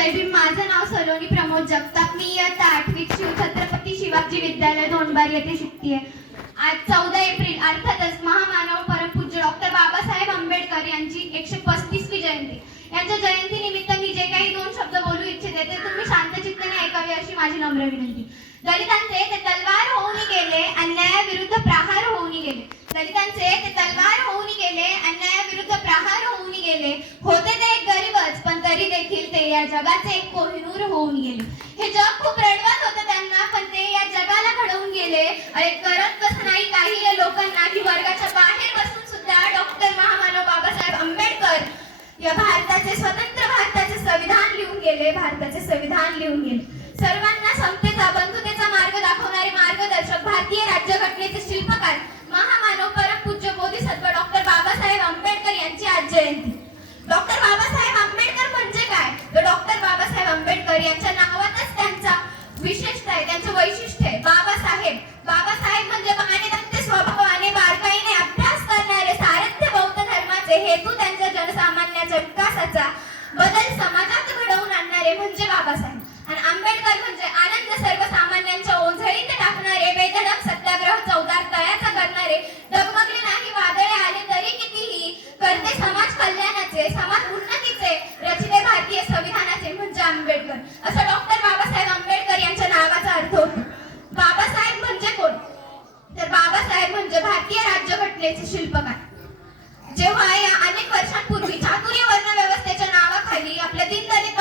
जय भीम. माझं नाव सलोनी प्रमोद जगताप. मी इयत्ता 8वीत छत्रपती शिवाजी विद्यालय दोंडबार येथे शिकतेय. आज 14 एप्रिल अर्थातच महामानव परमपूज्य डॉक्टर बाबासाहेब आंबेडकर यांची 135वी जयंती. यांच्या जयंतीनिमित्त मी जे काही 2 शब्द बोलू इच्छिते ते तुम्ही शांतचित्ताने ऐकावे अशी माझी नम्र विनंती. दलितांचे ते तलवार होऊन गेले, अन्यायाविरुद्ध प्रहार होऊन गेले. दलितांचे ते तलवार होऊन गेले, अन्यायाविरुद्ध प्रहार होऊन गेले. होते ते एक गरीबच, पण तरी देखील ते या जगाचे एक कोहिनूर होऊन गेले. हे जग खूप रडवत होतं त्यांना, पण ते या जगाला घडवून गेले. अरे करत कसं नाही काही या लोकांना की वर्गाच्या बाहेर बसून सुद्धा डॉक्टर महामानव बाबासाहेब आंबेडकर या भारताचे स्वतंत्र भारताचे संविधान लिहून गेले. भारताचे संविधान लिहून गेले. सर्वांना समतेचा बंधुतेचा मार्ग दाखवणारे मार्गदर्शक, भारतीय राज्यघटनेचे शिल्पकार, महामानव परमपूज्य बोधिसत्व डॉक्टर बाबासाहेब आंबेडकर यांची आज जयंती. डॉक्टर बाबासाहेब आंबेडकर म्हणजे काय? तर डॉक्टर बाबासाहेब आंबेडकर यांच्या नावातच त्यांचा विशेषता आहे, त्यांचं वैशिष्ट्य आहे. बाबासाहेब. बाबासाहेब म्हणजे पाणीदत्त स्वभावाने बारकाईने अभ्यास करणारे, सारथ्य बौद्ध धर्माचे हेतू त्यांच्या जनसामान्याच्या विकासाचा, बदल समाजात घडवून आणणारे म्हणजे बाबासाहेब. आणि आंबेडकर म्हणजे आनंद सर्वसामान्यांच्या ओझळीत टाकणारे, बेधडक सत्याग्रह चौदार तळ्याचा करणारे, डगमगले नाही वादळे आले तरी कितीही, करते समाज कल्याणाचे, समाज उन्नतीचे, रचिते भारतीय संविधानाचे म्हणजे आंबेडकर. असं डॉक्टर बाबासाहेब आंबेडकर यांच्या नावाचा अर्थ होतो. बाबासाहेब म्हणजे कोण? तर बाबासाहेब म्हणजे भारतीय राज्यघटनेचे शिल्पकार. जेव्हा या अनेक वर्षांपूर्वी चातुर्य वर्ण व्यवस्थेच्या नावाखाली आपल्या दीनदलित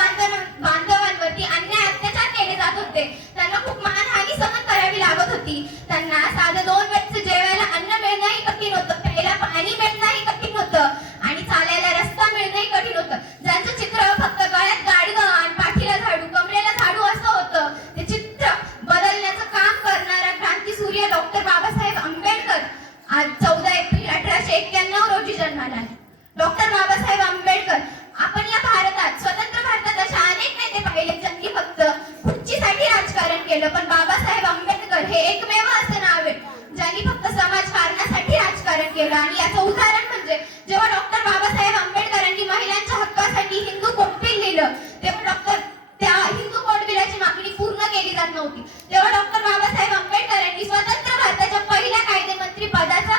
बांधवांवरती अन्याय अत्याचार केले जात होते, त्यांना खूप मानहानी सहन करावी लागत होती. त्यांना साधं 2 वेळचे जेवायला अन्न मिळणंही कठीण होतं, प्यायला पाणी मिळणंही कठीण होतं आणि चालायला रस्ता मिळणंही कठीण होतं. ज्यांचं चित्र फक्त गळ्यात गाडगं आणि पाठीला झाडू, कमरेला झाडू असं होतं, ते चित्र बदलण्याचं काम करणारा क्रांतीसूर्य डॉक्टर बाबासाहेब आंबेडकर आज 14 एप्रिल 1891 रोजी जन्माला आले. डॉक्टर बाबासाहेब आंबेडकर. आपण या भारतात, स्वतंत्र भारतात अशा अनेक नेते पाहिले ज्यांनी फक्त खुर्चीसाठी राजकारण केलं, पण बाबासाहेब आंबेडकर हे एकमेव असं नाव आहे ज्यांनी फक्त समाजकारणासाठी राजकारण केलं. आणि याचं उदाहरण म्हणजे जेव्हा डॉक्टर बाबासाहेब आंबेडकरांनी महिलांच्या हक्कासाठी हिंदू कोड बिल लिहिलं, तेव्हा त्या हिंदू कोड बिलाची मागणी पूर्ण केली जात नव्हती. तेव्हा डॉक्टर बाबासाहेब आंबेडकरांनी स्वतंत्र भारताच्या पहिल्या कायदेमंत्री पदाचा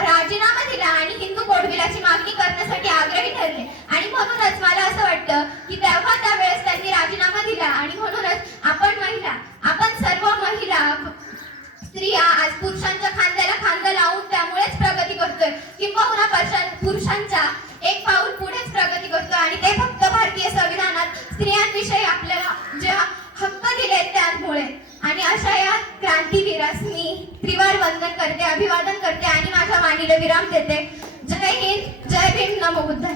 राजीनामा दिला आणि हिंदू कोड बिलाची मागणी करण्यासाठी आग्रही ठरले. आणि म्हणूनच मला असं वाटतं की त्यावेळेस त्यांनी राजीनामा दिला आणि म्हणूनच आपण सर्व महिला स्त्रिया आज पुरुषांच्या खांद्याला खांदा लावून त्यामुळेच प्रगती करतोय, किंबहुना पुरुषांच्या एक पाऊल पुढेच प्रगती करतोय. आणि ते फक्त भारतीय संविधानात स्त्रियांविषयी आपल्याला जेव्हा हक्क दिले त्यामुळे. आणि अशा या क्रांतीवीरास मी त्रिवार वंदन करते, अभिवादन करते आणि माझ्या वाणीला विराम देते. जय हिंद, जय भीम, नमो बुद्धाय.